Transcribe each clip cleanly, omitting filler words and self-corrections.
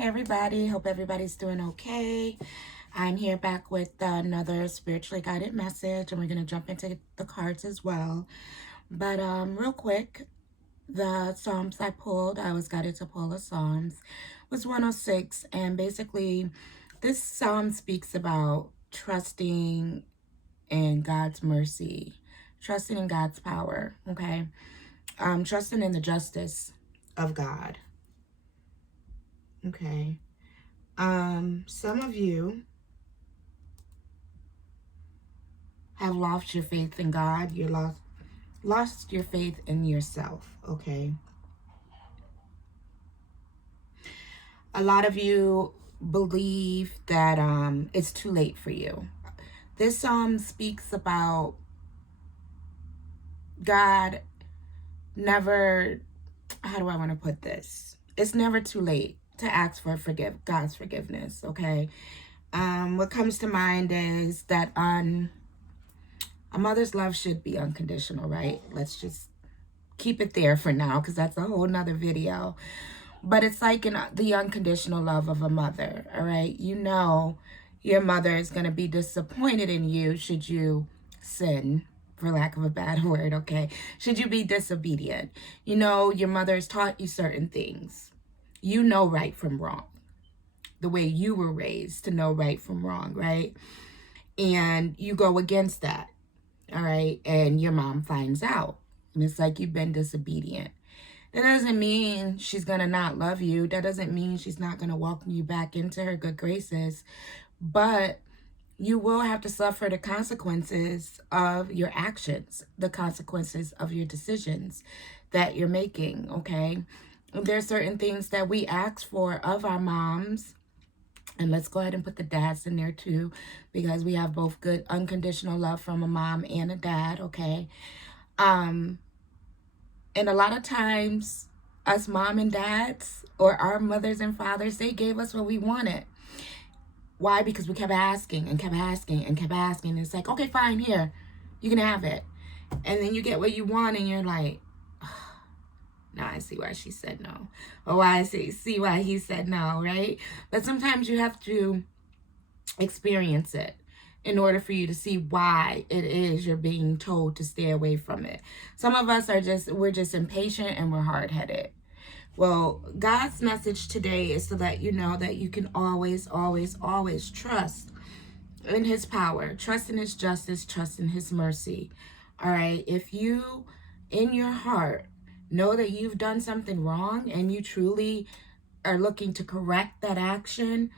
Hey everybody, hope everybody's doing okay. I'm here back with another spiritually guided message, and we're going to jump into the cards as well. But real quick, the Psalms I pulled, I was guided to pull the Psalms, was 106. And basically, this Psalm speaks about trusting in God's mercy, trusting in God's power, okay? Trusting in the justice of God, okay? Some of you have lost your faith in God. You lost your faith in yourself, okay? A lot of you believe that it's too late for you. This psalm speaks about God never, how do I want to put this? It's never too late to ask for God's forgiveness, okay? What comes to mind is that a mother's love should be unconditional, right? Let's just keep it there for now, because that's a whole nother video. But it's like the unconditional love of a mother, all right? You know your mother is going to be disappointed in you should you sin, for lack of a bad word, okay? Should you be disobedient. You know your mother has taught you certain things. You know right from wrong. The way you were raised to know right from wrong, right? And you go against that, all right? And your mom finds out. And it's like you've been disobedient. That doesn't mean she's going to not love you. That doesn't mean she's not going to welcome you back into her good graces. But you will have to suffer the consequences of your actions, the consequences of your decisions that you're making, okay? There's certain things that we ask for of our moms. And let's go ahead and put the dads in there too, because we have both good unconditional love from a mom and a dad, okay? And a lot of times, us mom and dads, or our mothers and fathers, they gave us what we wanted. Why? Because we kept asking and kept asking and kept asking. And it's like, okay, fine, here, you can have it. And then you get what you want and you're like, oh, now I see why she said no. Or why I see why he said no, right? But sometimes you have to experience it in order for you to see why it is you're being told to stay away from it. Some of us we're just impatient and we're hard-headed. Well, God's message today is to let you know that you can always, always, always trust in his power, trust in his justice, trust in his mercy. All right. If you, in your heart, know that you've done something wrong and you truly are looking to correct that action,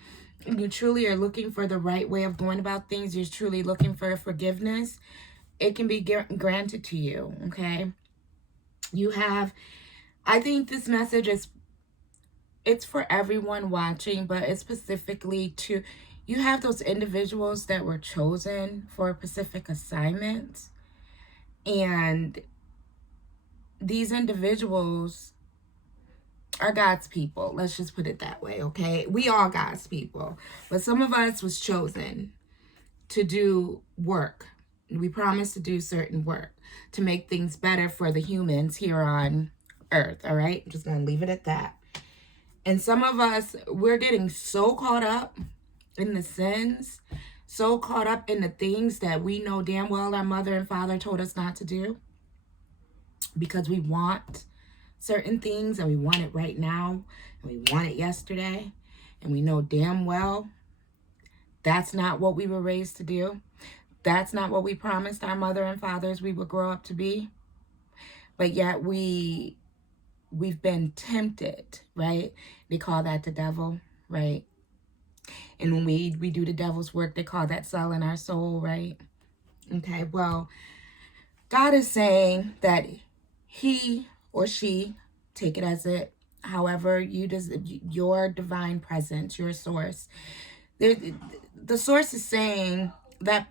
you truly are looking for the right way of going about things, you're truly looking for forgiveness, it can be granted to you, okay? I think this message it's for everyone watching, but it's specifically to, you have those individuals that were chosen for a specific assignment, and these individuals are God's people. Let's just put it that way, okay? We are God's people. But some of us was chosen to do work. We promised to do certain work to make things better for the humans here on earth, all right? I'm just going to leave it at that. And some of us, we're getting so caught up in the sins, so caught up in the things that we know damn well our mother and father told us not to do, because we want certain things and we want it right now and we want it yesterday, and we know damn well that's not what we were raised to do. That's not what we promised our mother and fathers we would grow up to be. But yet we've been tempted, right? They call that the devil, right? And when we do the devil's work, they call that selling our soul, right? Okay, well, God is saying that he or she, take it as it, however you your divine presence, your source. The source is saying that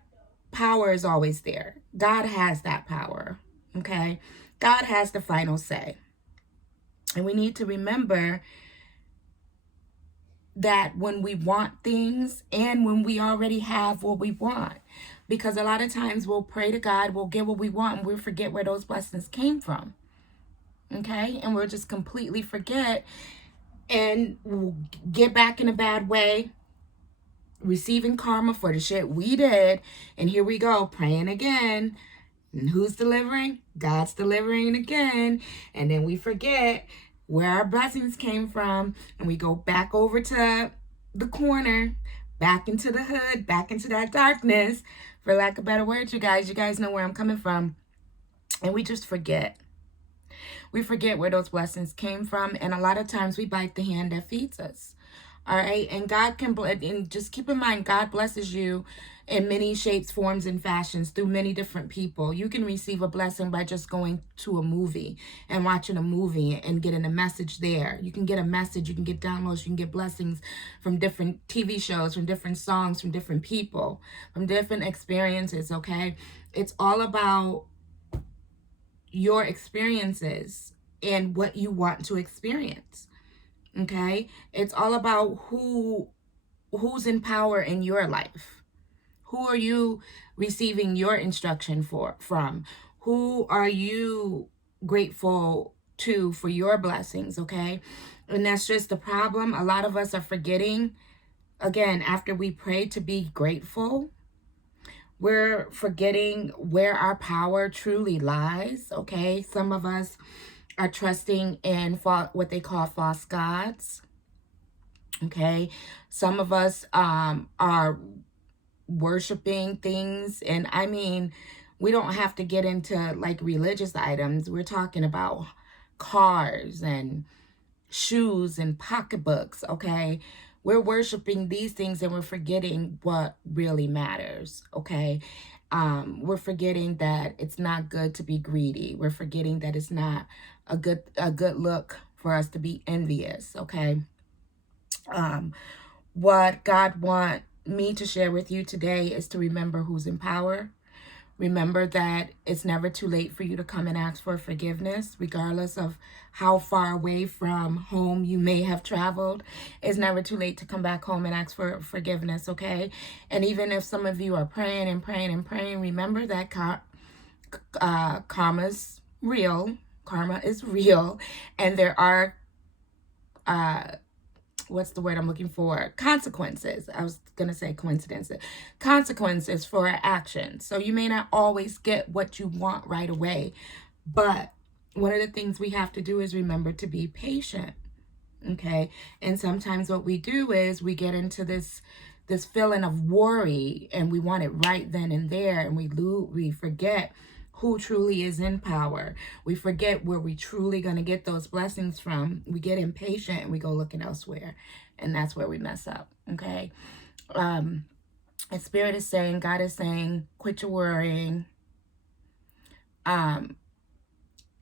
power is always there. God has that power, okay? God has the final say. And we need to remember that when we want things and when we already have what we want. Because a lot of times we'll pray to God, we'll get what we want, and we'll forget where those blessings came from. Okay? And we'll just completely forget. and we'll get back in a bad way, receiving karma for the shit we did. And here we go, praying again. And who's delivering? God's delivering again. And then we forget where our blessings came from. And we go back over to the corner, back into the hood, back into that darkness, for lack of better words, you guys. You guys know where I'm coming from. And we just forget. We forget where those blessings came from. And a lot of times we bite the hand that feeds us. All right. And God can, and just keep in mind, God blesses you in many shapes, forms, and fashions through many different people. You can receive a blessing by just going to a movie and watching a movie and getting a message there. You can get a message, you can get downloads, you can get blessings from different TV shows, from different songs, from different people, from different experiences, okay? It's all about your experiences and what you want to experience. Okay, it's all about who's in power in your life. Who are you receiving your instruction from? Who are you grateful to for your blessings? Okay, and that's just the problem. A lot of us are forgetting, again, after we pray, to be grateful. We're forgetting where our power truly lies. Okay, some of us are trusting in what they call false gods. Okay, some of us are worshiping things, and I mean, we don't have to get into like religious items. We're talking about cars and shoes and pocketbooks. Okay, we're worshiping these things and we're forgetting what really matters. Okay, we're forgetting that it's not good to be greedy. We're forgetting that it's not a good look for us to be envious. Okay, what God want me to share with you today is to remember who's in power. Remember that it's never too late for you to come and ask for forgiveness, regardless of how far away from home you may have traveled. It's never too late to come back home and ask for forgiveness, okay? And even if some of you are praying and praying and praying, remember that karma's real. Karma is real. And there are what's the word I'm looking for? Consequences. I was going to say coincidences. Consequences for our actions. So you may not always get what you want right away, but one of the things we have to do is remember to be patient. Okay. And sometimes what we do is we get into this feeling of worry and we want it right then and there, and we forget who truly is in power. We forget where we truly going to get those blessings from. We get impatient and we go looking elsewhere. And that's where we mess up. Okay. And Spirit is saying, God is saying, quit your worrying.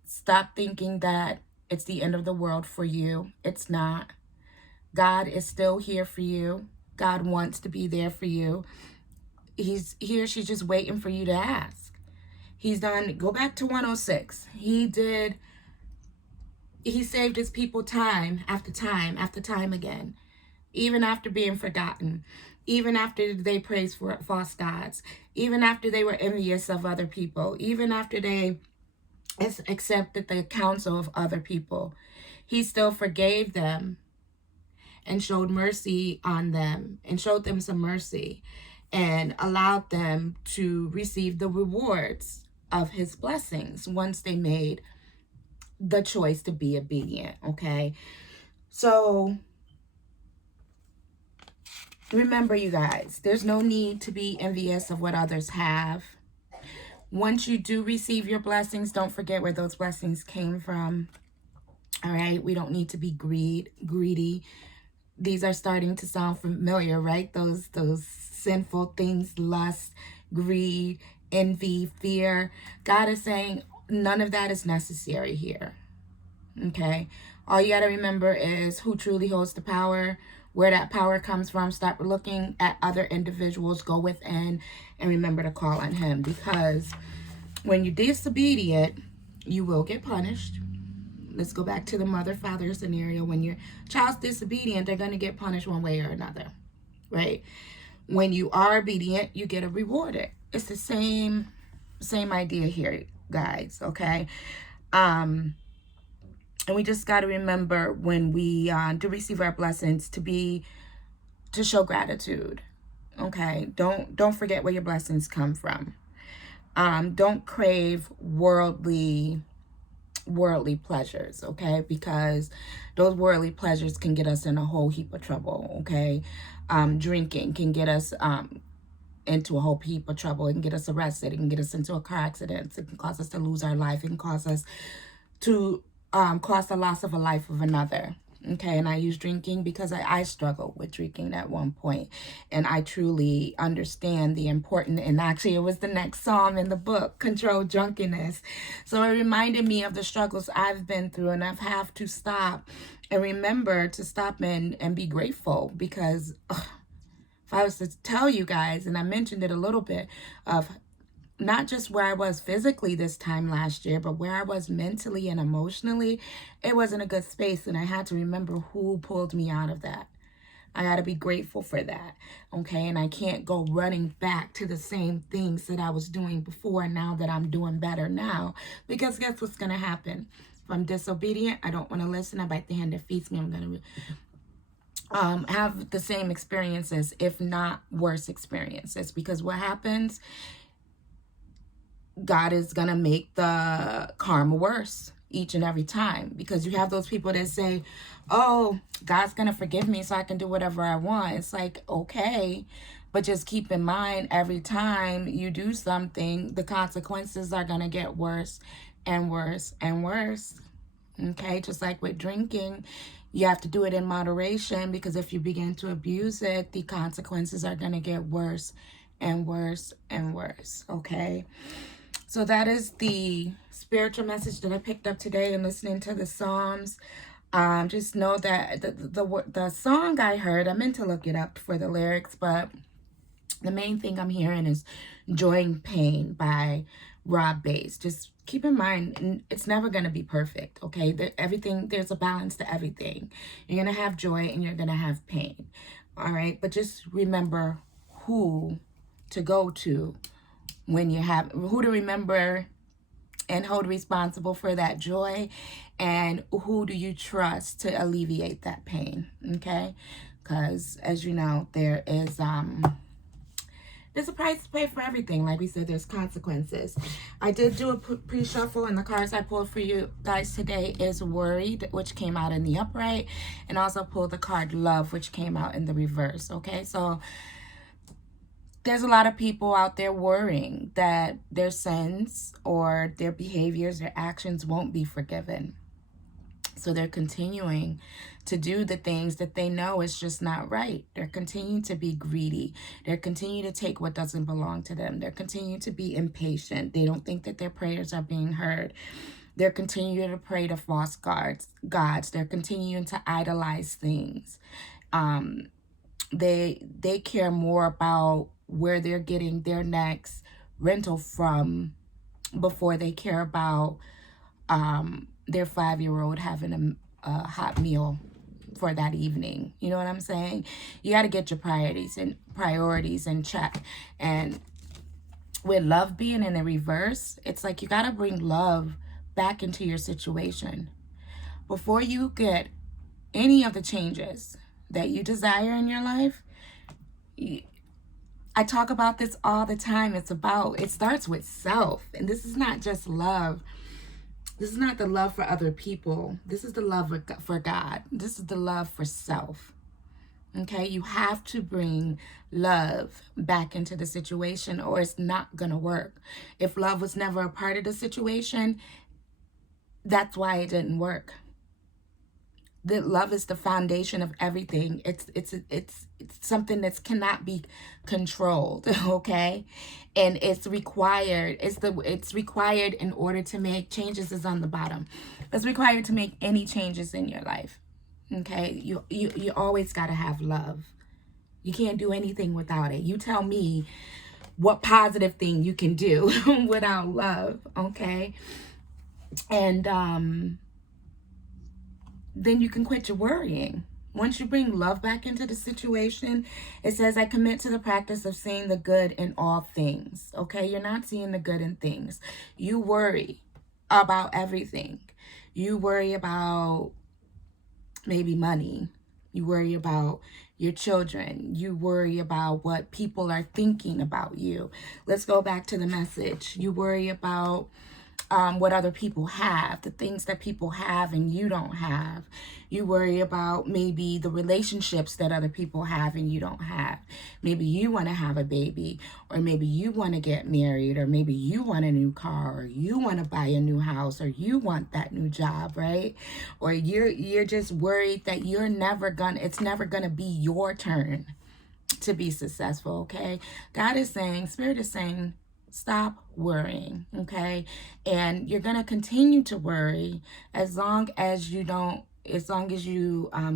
Stop thinking that it's the end of the world for you. It's not. God is still here for you. God wants to be there for you. He's here. She's just waiting for you to ask. He's done. Go back to 106. He saved his people time after time after time again, even after being forgotten, even after they praised for false gods, even after they were envious of other people, even after they accepted the counsel of other people. He still forgave them and showed mercy on them and showed them some mercy and allowed them to receive the rewards of his blessings once they made the choice to be obedient. Okay, so remember, you guys, there's no need to be envious of what others have. Once you do receive your blessings, don't forget where those blessings came from. All right, we don't need to be greedy. These are starting to sound familiar, right? Those sinful things: lust, greed, envy, fear. God is saying none of that is necessary here. Okay, all you got to remember is who truly holds the power, where that power comes from. Stop looking at other individuals, go within, and remember to call on him, because when you're disobedient, you will get punished. Let's go back to the mother-father scenario. When your child's disobedient, they're going to get punished one way or another, right? When you are obedient, you get rewarded. It's the same idea here, guys, okay? And And we just got to remember when we do receive our blessings to show gratitude. Okay, don't forget where your blessings come from. Don't crave worldly pleasures, okay? Because those worldly pleasures can get us in a whole heap of trouble, okay? Drinking can get us into a whole heap of trouble. It can get us arrested. It can get us into a car accident. It can cause us to lose our life. It can cause us to cause the loss of a life of another. Okay, and I use drinking because I struggled with drinking at one point, and I truly understand the important, and actually it was the next psalm in the book, control drunkenness. So it reminded me of the struggles I've been through, and I've had to stop and remember to stop and be grateful, because if I was to tell you guys, and I mentioned it a little bit, of not just where I was physically this time last year, but where I was mentally and emotionally, it wasn't a good space. And I had to remember who pulled me out of that. I got to be grateful for that. Okay. And I can't go running back to the same things that I was doing before now that I'm doing better now. Because guess what's going to happen? If I'm disobedient, I don't want to listen. I bite the hand that feeds me. I'm going to have the same experiences, if not worse experiences. Because what happens, God is going to make the karma worse each and every time, because you have those people that say, oh, God's going to forgive me so I can do whatever I want. It's like, okay, but just keep in mind, every time you do something, the consequences are going to get worse and worse and worse. Okay, just like with drinking, you have to do it in moderation, because if you begin to abuse it, the consequences are going to get worse and worse and worse. Okay. So that is the spiritual message that I picked up today in listening to the Psalms. Just know that the song I heard, I meant to look it up for the lyrics, but the main thing I'm hearing is Enjoying Pain by Rob Bass. Just keep in mind, it's never going to be perfect, okay? There's a balance to everything. You're going to have joy and you're going to have pain, all right? But just remember who to go to when you have, who to remember and hold responsible for that joy, and who do you trust to alleviate that pain, okay? Because as you know, there's a price to pay for everything. Like we said, there's consequences. I did do a pre-shuffle, and the cards I pulled for you guys today is Worried, which came out in the upright, and also pulled the card Love, which came out in the reverse, okay? So there's a lot of people out there worrying that their sins or their behaviors, their actions won't be forgiven. So they're continuing to do the things that they know is just not right. They're continuing to be greedy. They're continuing to take what doesn't belong to them. They're continuing to be impatient. They don't think that their prayers are being heard. They're continuing to pray to false gods. They're continuing to idolize things. They care more about where they're getting their next rental from before they care about their 5-year-old having a hot meal for that evening. You know what I'm saying? You got to get your priorities in check. And with love being in the reverse, it's like you got to bring love back into your situation. Before you get any of the changes that you desire in your life, I talk about this all the time. It starts with self. And this is not just love. This is not the love for other people. This is the love for God. This is the love for self. Okay? You have to bring love back into the situation, or it's not going to work. If love was never a part of the situation, that's why it didn't work. That love is the foundation of everything. It's something that cannot be controlled, okay? And it's required. It's required in order to make changes. Is on the bottom. It's required to make any changes in your life. Okay? You always got to have love. You can't do anything without it. You tell me what positive thing you can do without love, okay? And then you can quit your worrying. Once you bring love back into the situation, it says, I commit to the practice of seeing the good in all things. Okay, you're not seeing the good in things. You worry about everything. You worry about maybe money. You worry about your children. You worry about what people are thinking about you. Let's go back to the message. You worry about what other people have, the things that people have and you don't have. You worry about maybe the relationships that other people have and you don't have. Maybe you want to have a baby, or maybe you want to get married, or maybe you want a new car, or you want to buy a new house, or you want that new job, right? Or you're just worried that it's never gonna be your turn to be successful. Okay, God is saying, Spirit is saying, stop worrying. Okay, and you're gonna continue to worry as long as you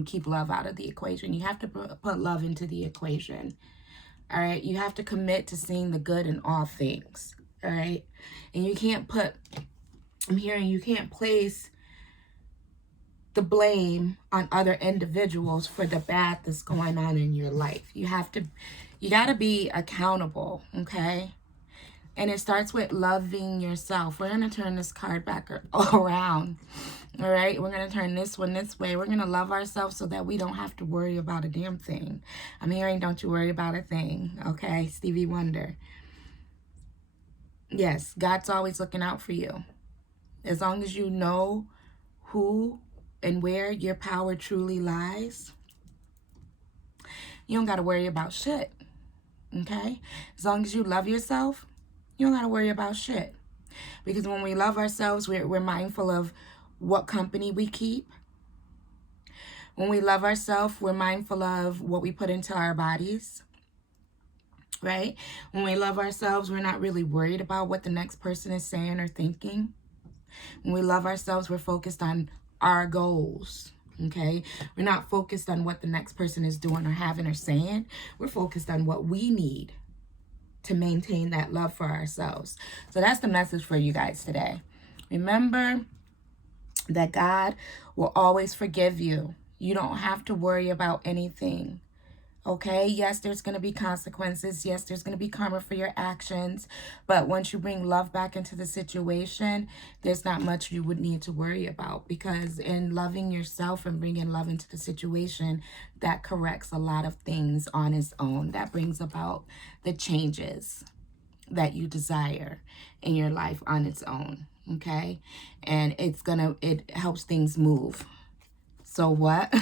keep love out of the equation. You have to put love into the equation. All right, you have to commit to seeing the good in all things. All right, and you can't place the blame on other individuals for the bad that's going on in your life. You got to be accountable, okay? And it starts with loving yourself. We're going to turn this card back around, all right? We're going to turn this one this way. We're going to love ourselves so that we don't have to worry about a damn thing. I'm hearing, don't you worry about a thing, okay? Stevie Wonder. Yes, God's always looking out for you. As long as you know who and where your power truly lies, you don't got to worry about shit, okay? As long as you love yourself, you don't got to worry about shit. Because when we love ourselves, we're mindful of what company we keep. When we love ourselves, we're mindful of what we put into our bodies, right? When we love ourselves, we're not really worried about what the next person is saying or thinking. When we love ourselves, we're focused on our goals, okay? We're not focused on what the next person is doing or having or saying. We're focused on what we need to maintain that love for ourselves. So that's the message for you guys today. Remember that God will always forgive you. You don't have to worry about anything. Okay, yes, there's going to be consequences. Yes, there's going to be karma for your actions. But once you bring love back into the situation, there's not much you would need to worry about. Because in loving yourself and bringing love into the situation, that corrects a lot of things on its own. That brings about the changes that you desire in your life on its own. Okay, and it helps things move. So what?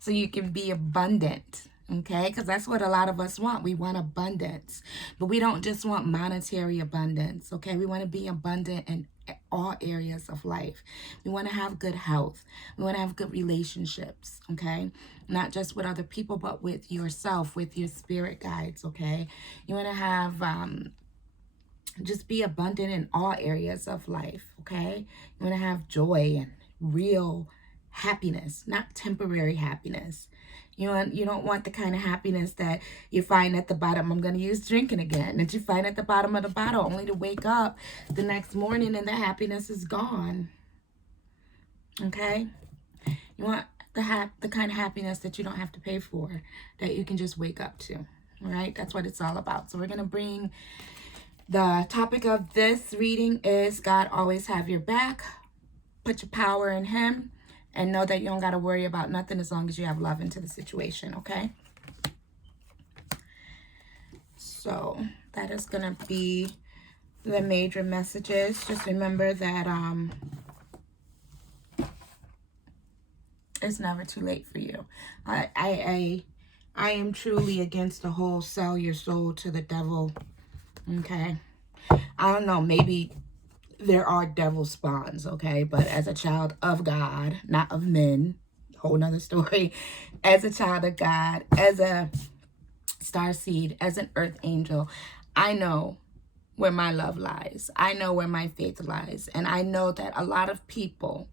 So you can be abundant. Okay, because that's what a lot of us want. We want abundance, but we don't just want monetary abundance. Okay, we want to be abundant in all areas of life. We want to have good health. We want to have good relationships. Okay, not just with other people, but with yourself, with your spirit guides. Okay, you want to have just be abundant in all areas of life. Okay, you want to have joy and real happiness, not temporary happiness. You don't want the kind of happiness that you find at the bottom. I'm going to use drinking again. That you find at the bottom of the bottle only to wake up the next morning and the happiness is gone. Okay? You want the kind of happiness that you don't have to pay for, that you can just wake up to. All right? That's what it's all about. So we're going to bring the topic of this reading is God always have your back. Put your power in Him. And know that you don't got to worry about nothing as long as you have love into the situation, okay? So that is going to be the major messages. Just remember that it's never too late for you. I am truly against the whole sell your soul to the devil, okay? I don't know, maybe there are devil spawns, okay? But as a child of God, not of men, whole nother story. As a child of God, as a starseed, as an earth angel, I know where my love lies. I know where my faith lies. And I know that a lot of people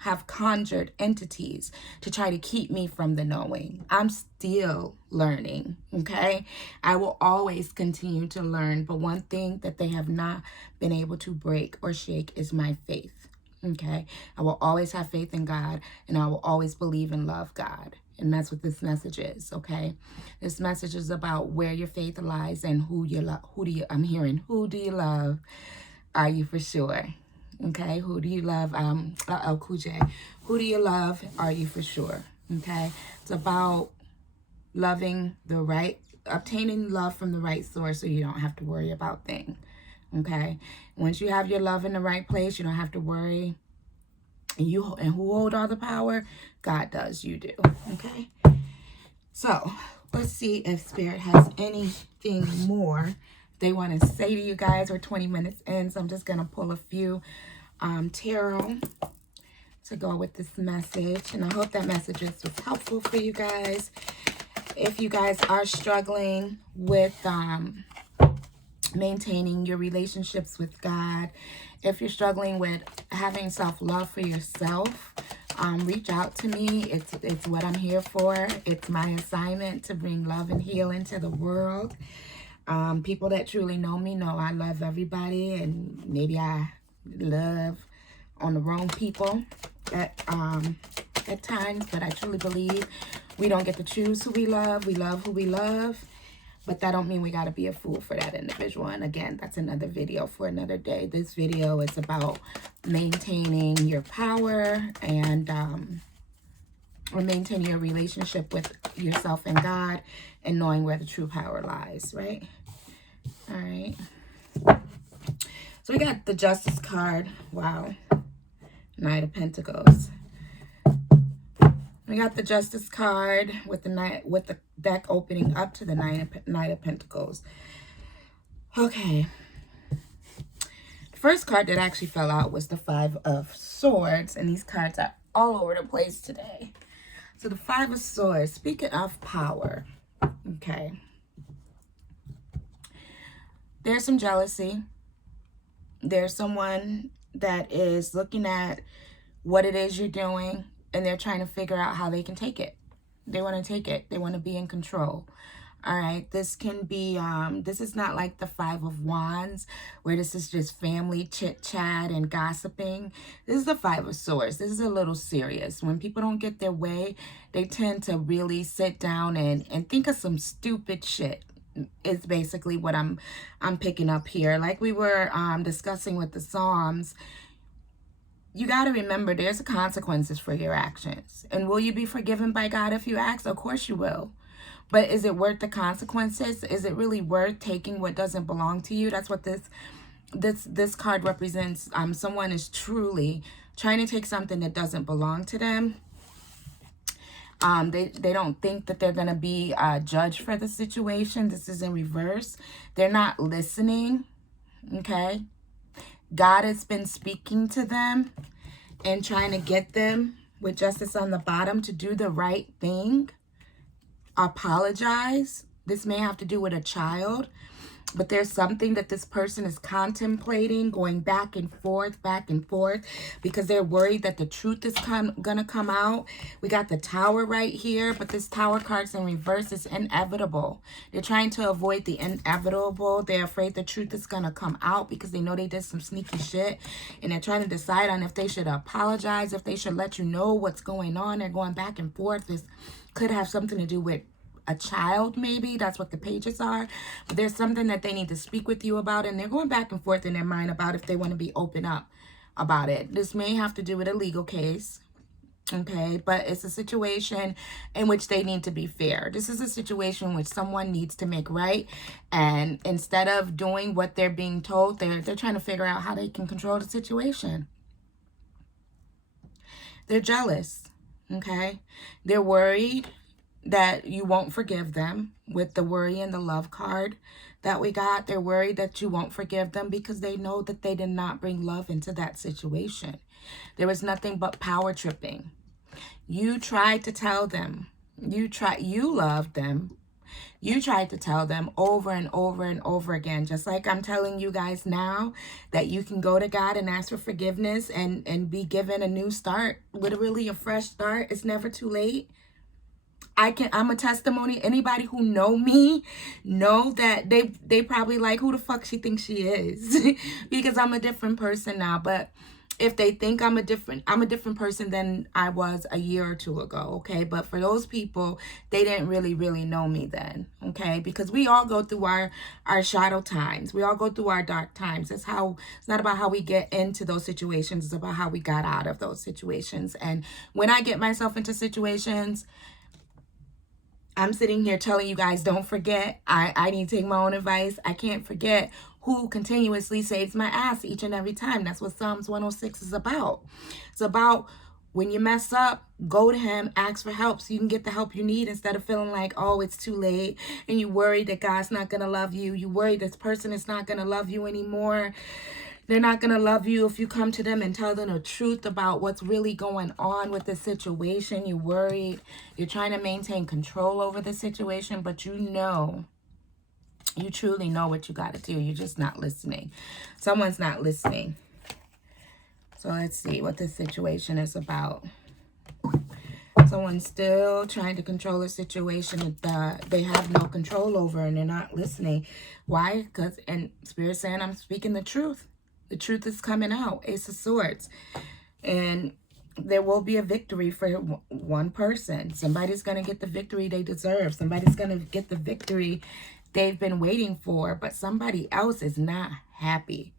have conjured entities to try to keep me from the knowing. I'm still learning, okay? I will always continue to learn, but one thing that they have not been able to break or shake is my faith, okay? I will always have faith in God, and I will always believe and love God. And that's what this message is, okay? This message is about where your faith lies and who you love. Who do you love? Are you for sure? Okay, who do you love? Cool J. Who do you love? Are you for sure? Okay, it's about obtaining love from the right source so you don't have to worry about things. Okay, once you have your love in the right place, you don't have to worry. And who hold all the power? God does, you do. Okay, so let's see if Spirit has anything more they want to say to you guys. We're 20 minutes in, so I'm just gonna pull a few tarot to go with this message, and I hope that message was helpful for you guys. If you guys are struggling with maintaining your relationships with God, if you're struggling with having self-love for yourself, reach out to me. It's what I'm here for. It's my assignment to bring love and healing to the world. People that truly know me know I love everybody, and maybe I love on the wrong people at times, but I truly believe we don't get to choose who we love. We love who we love, but that don't mean we got to be a fool for that individual. And again, that's another video for another day. This video is about maintaining your power and or maintaining your relationship with yourself and God, and knowing where the true power lies, right? All right. So we got the Justice card. Wow. Knight of Pentacles. We got the Justice card with the deck opening up to the Knight of Pentacles. Okay. The first card that actually fell out was the Five of Swords, and these cards are all over the place today. So the Five of Swords, speaking of power, okay. There's some jealousy. There's someone that is looking at what it is you're doing, and they're trying to figure out how they can take it. They want to take it. They want to be in control. All right. This can be, this is not like the Five of Wands, where this is just family chit-chat and gossiping. This is the Five of Swords. This is a little serious. When people don't get their way, they tend to really sit down and think of some stupid shit. Is basically what I'm picking up here. Like we were discussing with the Psalms, you got to remember there's consequences for your actions. And will you be forgiven by God if you ask? Of course you will. But is it worth the consequences? Is it really worth taking what doesn't belong to you? That's what this card represents. Someone is truly trying to take something that doesn't belong to them. They don't think that they're going to be judged for the situation. This is in reverse. They're not listening, okay? God has been speaking to them and trying to get them, with Justice on the bottom, to do the right thing. Apologize. This may have to do with a child, but there's something that this person is contemplating, going back and forth, because they're worried that the truth is gonna come out. We got the Tower right here, but this Tower card's in reverse. Is inevitable. They're trying to avoid the inevitable. They're afraid the truth is gonna come out because they know they did some sneaky shit, and they're trying to decide on if they should apologize, if they should let you know what's going on. They're going back and forth. This could have something to do with a child, maybe. That's what the pages are. But there's something that they need to speak with you about, and they're going back and forth in their mind about if they want to be open up about it. This may have to do with a legal case, okay? But it's a situation in which they need to be fair. This is a situation in which someone needs to make right, and instead of doing what they're being told, they're trying to figure out how they can control the situation. They're jealous, okay? They're worried that you won't forgive them, with the worry and the love card that we got. They're worried that you won't forgive them because they know that they did not bring love into that situation. There was nothing but power tripping. You tried to tell them, you loved them. You tried to tell them over and over and over again, just like I'm telling you guys now, that you can go to God and ask for forgiveness and be given a new start, literally a fresh start. It's never too late. I'm a testimony. Anybody who know me know that they probably like, who the fuck she thinks she is? Because I'm a different person now. But if they think I'm a different person than I was a year or two ago, okay? But for those people, they didn't really know me then, okay? Because we all go through our shadow times. We all go through our dark times. That's how, it's not about how we get into those situations, it's about how we got out of those situations. And when I get myself into situations, I'm sitting here telling you guys, don't forget. I need to take my own advice. I can't forget who continuously saves my ass each and every time. That's what Psalms 106 is about. It's about when you mess up, go to him, ask for help so you can get the help you need, instead of feeling like, oh, it's too late, and you worry that God's not going to love you. You worry this person is not going to love you anymore. They're not going to love you if you come to them and tell them the truth about what's really going on with the situation. You're worried. You're trying to maintain control over the situation, but you truly know what you got to do. You're just not listening. Someone's not listening. So let's see what this situation is about. Someone's still trying to control a situation that they have no control over, and they're not listening. Why? Because, and Spirit saying, I'm speaking the truth. The truth is coming out. Ace of Swords. And there will be a victory for one person. Somebody's going to get the victory they deserve. Somebody's going to get the victory they've been waiting for. But somebody else is not happy.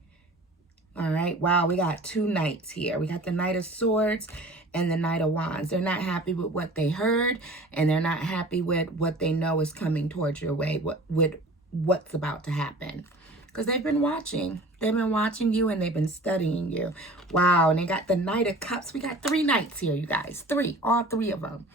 All right. Wow. We got two knights here. We got the Knight of Swords and the Knight of Wands. They're not happy with what they heard. And they're not happy with what they know is coming towards your way. With what's about to happen. Because they've been watching. They've been watching you and they've been studying you. Wow. And they got the Knight of Cups. We got three knights here, you guys. Three. All three of them.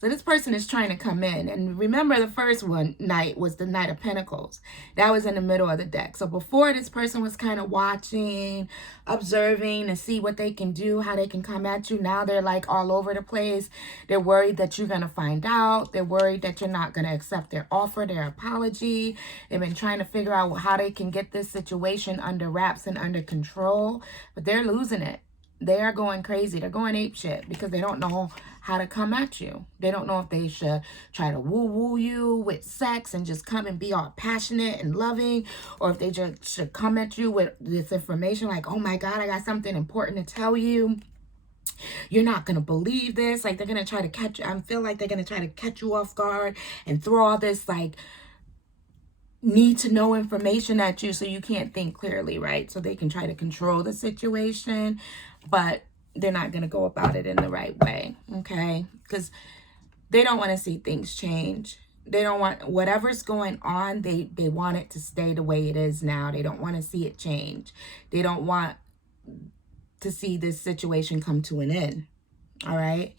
So this person is trying to come in. And remember, the first one knight was the Knight of Pentacles. That was in the middle of the deck. So before, this person was kind of watching, observing to see what they can do, how they can come at you. Now they're like all over the place. They're worried that you're going to find out. They're worried that you're not going to accept their offer, their apology. They've been trying to figure out how they can get this situation under wraps and under control. But they're losing it. They are going crazy. They're going apeshit because they don't know how to come at you. They don't know if they should try to woo you with sex and just come and be all passionate and loving, or if they just should come at you with this information like, oh my God, I got something important to tell you. You're not going to believe this. Like, they're going to try to catch you. I feel like they're going to try to catch you off guard and throw all this like need to know information at you so you can't think clearly, right? So they can try to control the situation, but they're not going to go about it in the right way, okay? Because they don't want to see things change. They don't want whatever's going on, they want it to stay the way it is now. They don't want to see it change. They don't want to see this situation come to an end, all right?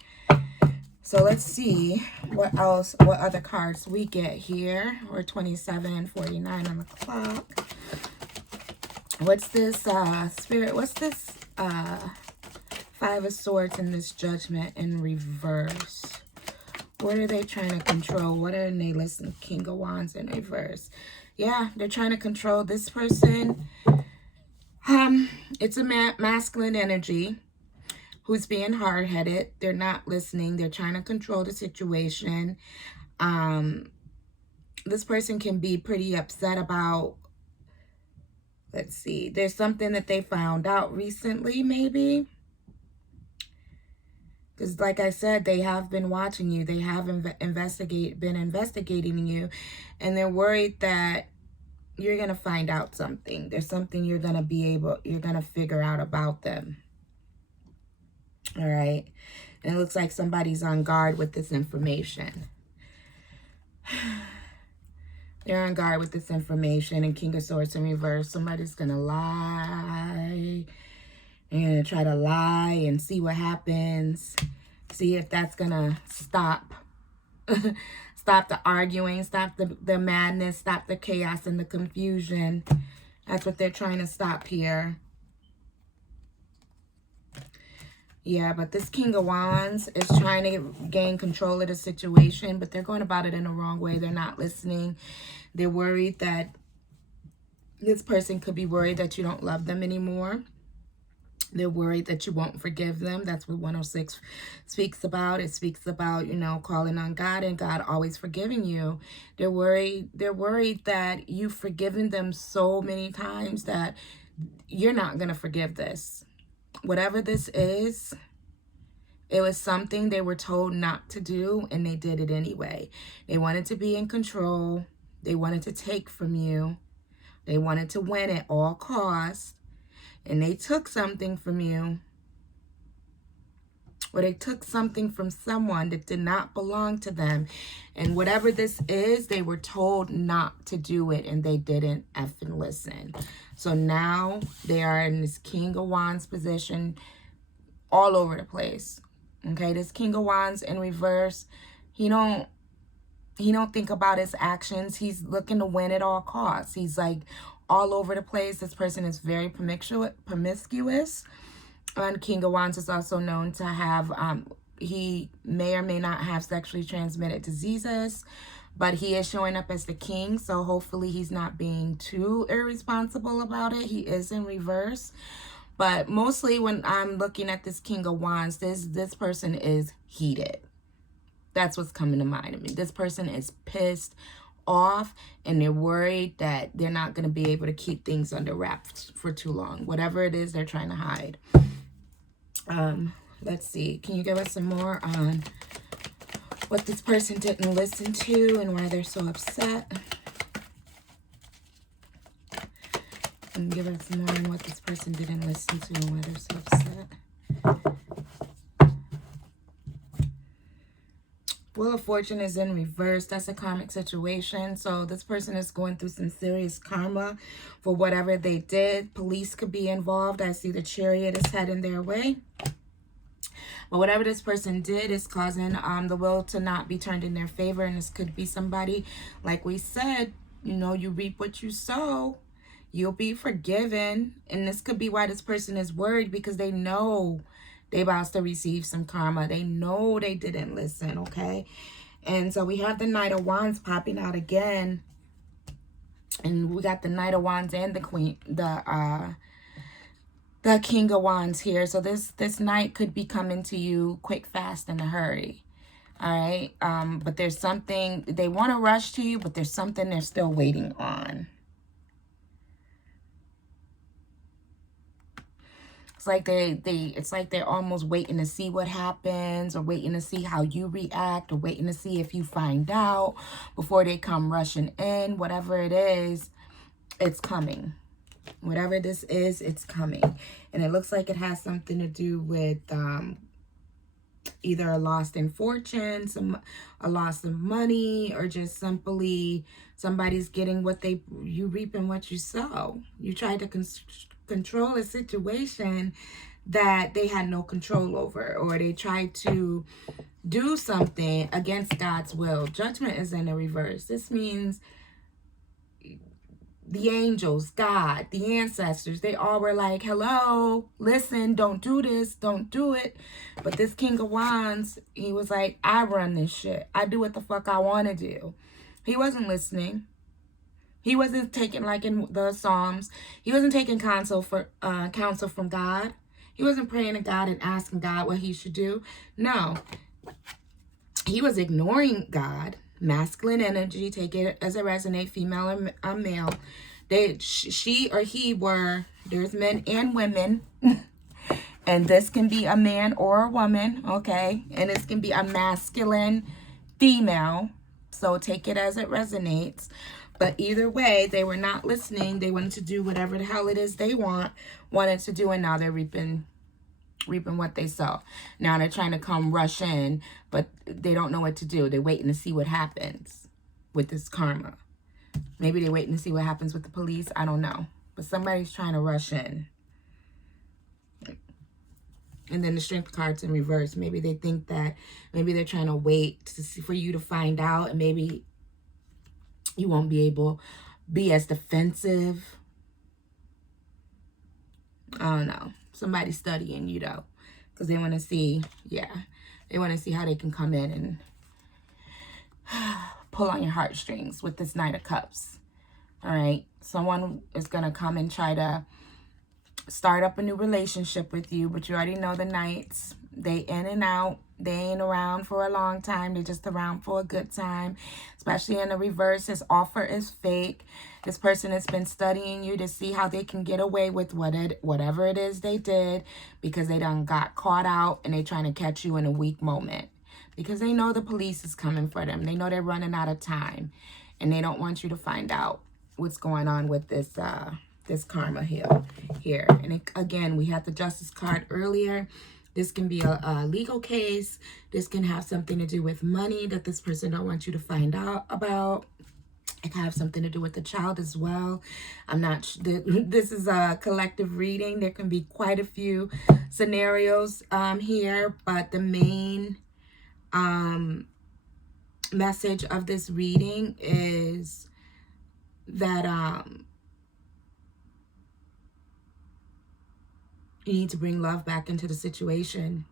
So let's see what else, what other cards we get here. We're 27 and 49 on the clock. What's this, Spirit? What's this, Five of Swords in this Judgment in reverse? What are they trying to control? What are they listening? King of Wands in reverse. Yeah, they're trying to control this person. It's a masculine energy who's being hard-headed. They're not listening. They're trying to control the situation. This person can be pretty upset about, let's see, there's something that they found out recently, maybe. Because like I said, they have been watching you. They have been investigating you. And they're worried that you're going to find out something. There's something you're going to figure out about them. All right. And it looks like somebody's on guard with this information. They're on guard with this information. And King of Swords in reverse. Somebody's going to lie. They're going to try to lie and see what happens. See if that's going to stop. Stop the arguing. Stop the madness. Stop the chaos and the confusion. That's what they're trying to stop here. Yeah, but this King of Wands is trying to gain control of the situation, but they're going about it in the wrong way. They're not listening. They're worried that this person could be worried that you don't love them anymore. They're worried that you won't forgive them. That's what 106 speaks about. It speaks about, you know, calling on God and God always forgiving you. They're worried that you've forgiven them so many times that you're not going to forgive this. Whatever this is, it was something they were told not to do, and they did it anyway. They wanted to be in control. They wanted to take from you. They wanted to win at all costs. And they took something from you, or they took something from someone that did not belong to them. And whatever this is, they were told not to do it, and they didn't effing listen. So now they are in this King of Wands position all over the place. Okay, this King of Wands in reverse, he don't think about his actions. He's looking to win at all costs. He's like all over the place. This person is very promiscuous. And King of Wands is also known to have, he may or may not have sexually transmitted diseases, but he is showing up as the king. So hopefully he's not being too irresponsible about it. He is in reverse. But mostly when I'm looking at this King of Wands, this person is heated. That's what's coming to mind. I mean, this person is pissed off, and they're worried that they're not going to be able to keep things under wraps for too long. Whatever it is they're trying to hide. Let's see. Can you give us some more on what this person didn't listen to and why they're so upset? And give us more on what this person didn't listen to and why they're so upset. Wheel of Fortune is in reverse. That's a karmic situation. So this person is going through some serious karma for whatever they did. Police could be involved. I see the Chariot is heading their way. But whatever this person did is causing the will to not be turned in their favor. And this could be somebody, like we said, you know, you reap what you sow. You'll be forgiven. And this could be why this person is worried, because they know they about to receive some karma. They know they didn't listen, okay? And so we have the Knight of Wands popping out again. And we got the Knight of Wands and the Queen, the King of Wands here. So this Knight could be coming to you quick, fast, in a hurry. All right? But there's something, they want to rush to you, but there's something they're still waiting on. It's like they're almost waiting to see what happens, or waiting to see how you react, or waiting to see if you find out before they come rushing in. Whatever it is, it's coming. Whatever this is, it's coming. And it looks like it has something to do with either a loss in fortune, a loss of money, or just simply somebody's getting what you reaping what you sow. You tried to control a situation that they had no control over, or they tried to do something against God's will. Judgment is in the reverse. This means the angels, God, the ancestors, they all were like, hello, listen, don't do this, don't do it. But this King of Wands, he was like, I run this shit. I do what the fuck I want to do. He wasn't listening. He wasn't taking, like in the Psalms, he wasn't taking counsel from God. He wasn't praying to God and asking God what he should do. No. He was ignoring God. Masculine energy, take it as a resonate, female or male. She or he were, there's men and women. And this can be a man or a woman, okay? And this can be a masculine female. So take it as it resonates. But either way, they were not listening. They wanted to do whatever the hell it is they wanted to do, and now they're reaping what they sow. Now they're trying to come rush in, but they don't know what to do. They're waiting to see what happens with this karma. Maybe they're waiting to see what happens with the police. I don't know. But somebody's trying to rush in. And then the Strength card's in reverse. Maybe they think that, maybe they're trying to wait to see, for you to find out, and maybe you won't be able to be as defensive. I don't know. Somebody's studying you, though. Because they want to see, they want to see how they can come in and pull on your heartstrings with this Knight of Cups. All right? Someone is going to come and try to start up a new relationship with you, but you already know the Knights. They in and out. They ain't around for a long time. They're just around for a good time. Especially in the reverse, his offer is fake. This person has been studying you to see how they can get away with whatever it is they did, because they done got caught out and they trying to catch you in a weak moment. Because they know the police is coming for them. They know they're running out of time. And they don't want you to find out what's going on with this karma here. And again, we had the justice card earlier. This can be a legal case. This can have something to do with money that this person don't want you to find out about. It can have something to do with the child as well. I'm not this is a collective reading. There can be quite a few scenarios here, but the main message of this reading is that you need to bring love back into the situation.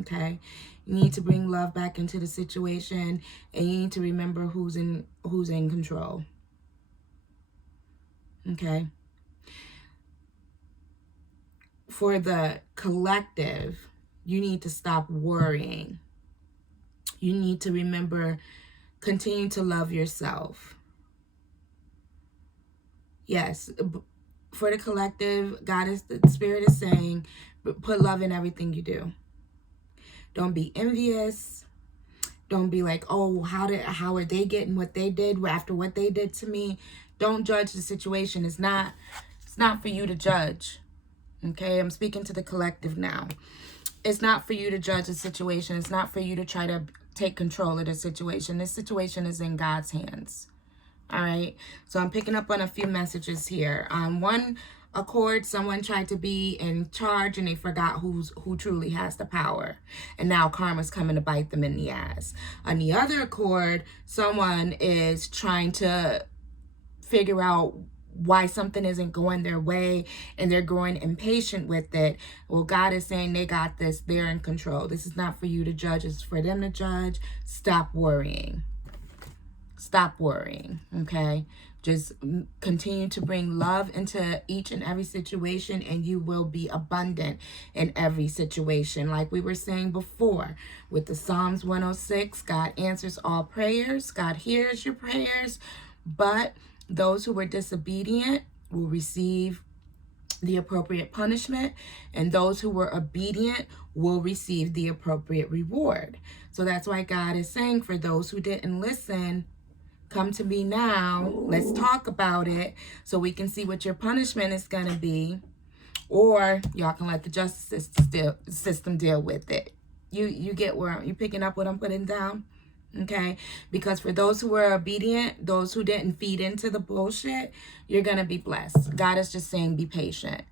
Okay, you need to bring love back into the situation, and you need to remember who's in control. Okay, for the collective, you need to stop worrying. You need to remember, continue to love yourself. Yes, for the collective, the Spirit is saying, put love in everything you do. Don't be envious. Don't be like, oh, how are they getting what they did after what they did to me? Don't judge the situation. It's not for you to judge. Okay, I'm speaking to the collective now. It's not for you to judge the situation. It's not for you to try to take control of the situation. This situation is in God's hands. All right, so I'm picking up on a few messages here. One accord, someone tried to be in charge and they forgot who truly has the power, and now karma's coming to bite them in the ass. On the other accord, someone is trying to figure out why something isn't going their way and they're growing impatient with it. Well, God is saying they got this. They're in control. This is not for you to judge. It's for them to judge. Stop worrying. Stop worrying, okay? Just continue to bring love into each and every situation, and you will be abundant in every situation. Like we were saying before, with the Psalms 106, God answers all prayers. God hears your prayers, but those who were disobedient will receive the appropriate punishment, and those who were obedient will receive the appropriate reward. So that's why God is saying, for those who didn't listen, come to me now. Let's talk about it so we can see what your punishment is going to be. Or y'all can let the justice system deal with it. You get where you picking up what I'm putting down? Okay? Because for those who were obedient, those who didn't feed into the bullshit, you're going to be blessed. God is just saying be patient.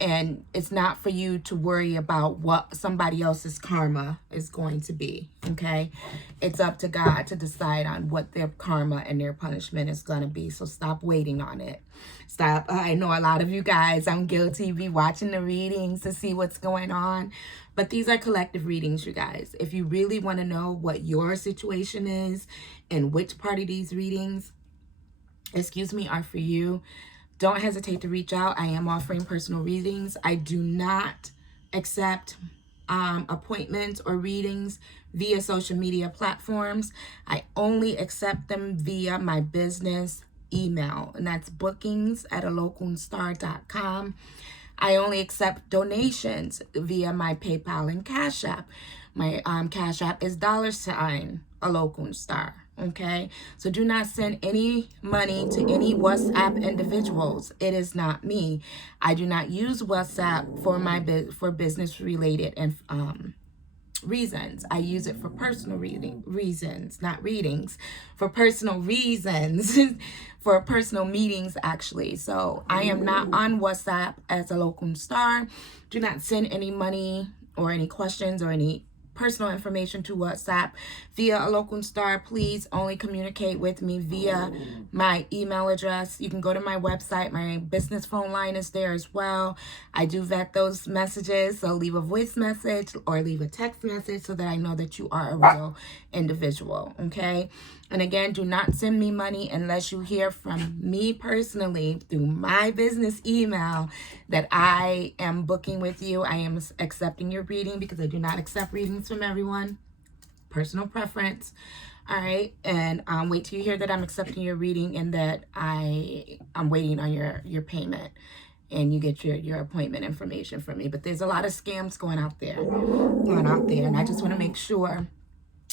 And it's not for you to worry about what somebody else's karma is going to be, okay? It's up to God to decide on what their karma and their punishment is going to be. So stop waiting on it. Stop. I know a lot of you guys, I'm guilty, be watching the readings to see what's going on. But these are collective readings, you guys. If you really want to know what your situation is and which part of these readings, are for you, don't hesitate to reach out. I am offering personal readings. I do not accept appointments or readings via social media platforms. I only accept them via my business email, and that's bookings@alokonstar.com. I only accept donations via my PayPal and Cash App. My Cash App is $alokonstar. Okay, so do not send any money to any WhatsApp individuals. It is not me. I do not use WhatsApp for business related and reasons. I use it for personal reasons, not readings, for personal reasons, for personal meetings actually. So I am not on WhatsApp as Alokonstar. Do not send any money or any questions or any personal information to WhatsApp via a local star, please only communicate with me via my email address. You can go to my website. My business phone line is there as well. I do vet those messages, so leave a voice message or leave a text message so that I know that you are a real individual, okay? And again, do not send me money unless you hear from me personally through my business email that I am booking with you. I am accepting your reading, because I do not accept readings from everyone. Personal preference. All right. And wait till you hear that I'm accepting your reading and that I'm waiting on your payment and you get your appointment information from me. But there's a lot of scams going out there. And I just want to make sure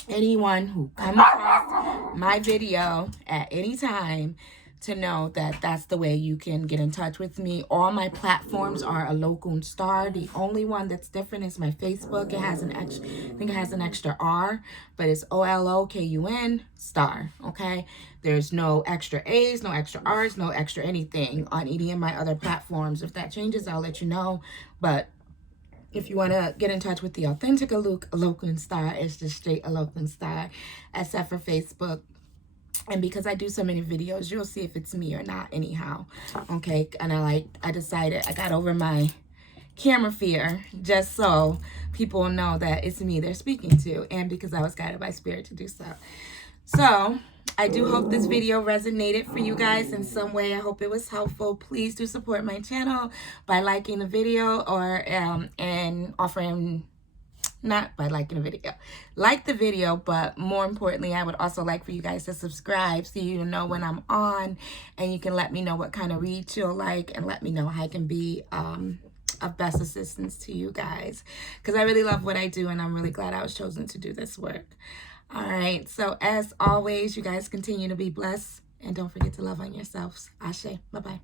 anyone who comes across my video at any time to know that that's the way you can get in touch with me. All my platforms are a local star. The only one that's different is my Facebook. It has an extra, I think it has an extra R, but it's OLOKUN star, okay? There's no extra A's, no extra R's, no extra anything on any of my other platforms. If that changes, I'll let you know. But if you want to get in touch with the authentic Alokan star, it's just straight Alokan star, except for Facebook. And because I do so many videos, you'll see if it's me or not anyhow. Okay, and I decided I got over my camera fear just so people know that it's me they're speaking to, and because I was guided by spirit to do so. So I do hope this video resonated for you guys in some way. I hope it was helpful. Please do support my channel by liking the video or and offering, not by liking the video, like the video, but more importantly, I would also like for you guys to subscribe so you know when I'm on, and you can let me know what kind of reads you'll like, and let me know how I can be of best assistance to you guys, because I really love what I do and I'm really glad I was chosen to do this work. All right, so as always, you guys continue to be blessed, and don't forget to love on yourselves. Ashe. Bye-bye.